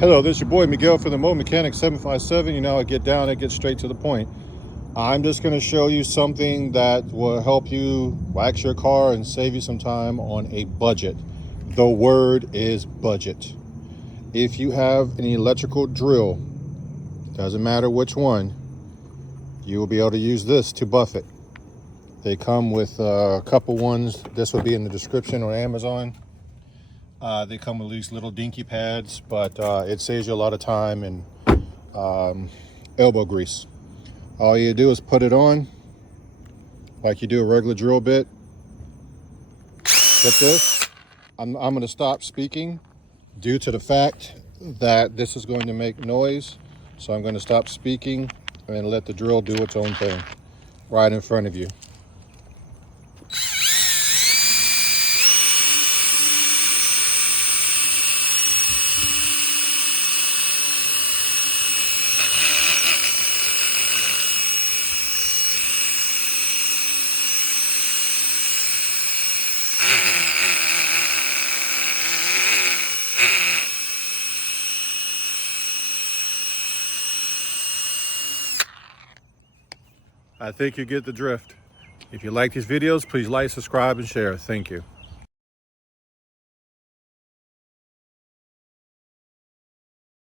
Hello, this is your boy Miguel from the Mechanic 757. You know, I get down, I get straight to the point. I'm just going to show you something that will help you wax your car and save you some time on a budget. The word is budget. If you have an electrical drill, doesn't matter which one, you will be able to use this to buff it. They come with a couple ones. This will be in the description on Amazon. They come with these little dinky pads, but it saves you a lot of time and elbow grease. All you do is put it on like you do a regular drill bit. Get this. I'm going to stop speaking due to the fact that this is going to make noise. So I'm going to stop speaking and let the drill do its own thing right in front of you. I think you get the drift. If you like these videos, please like, subscribe, and share. Thank you.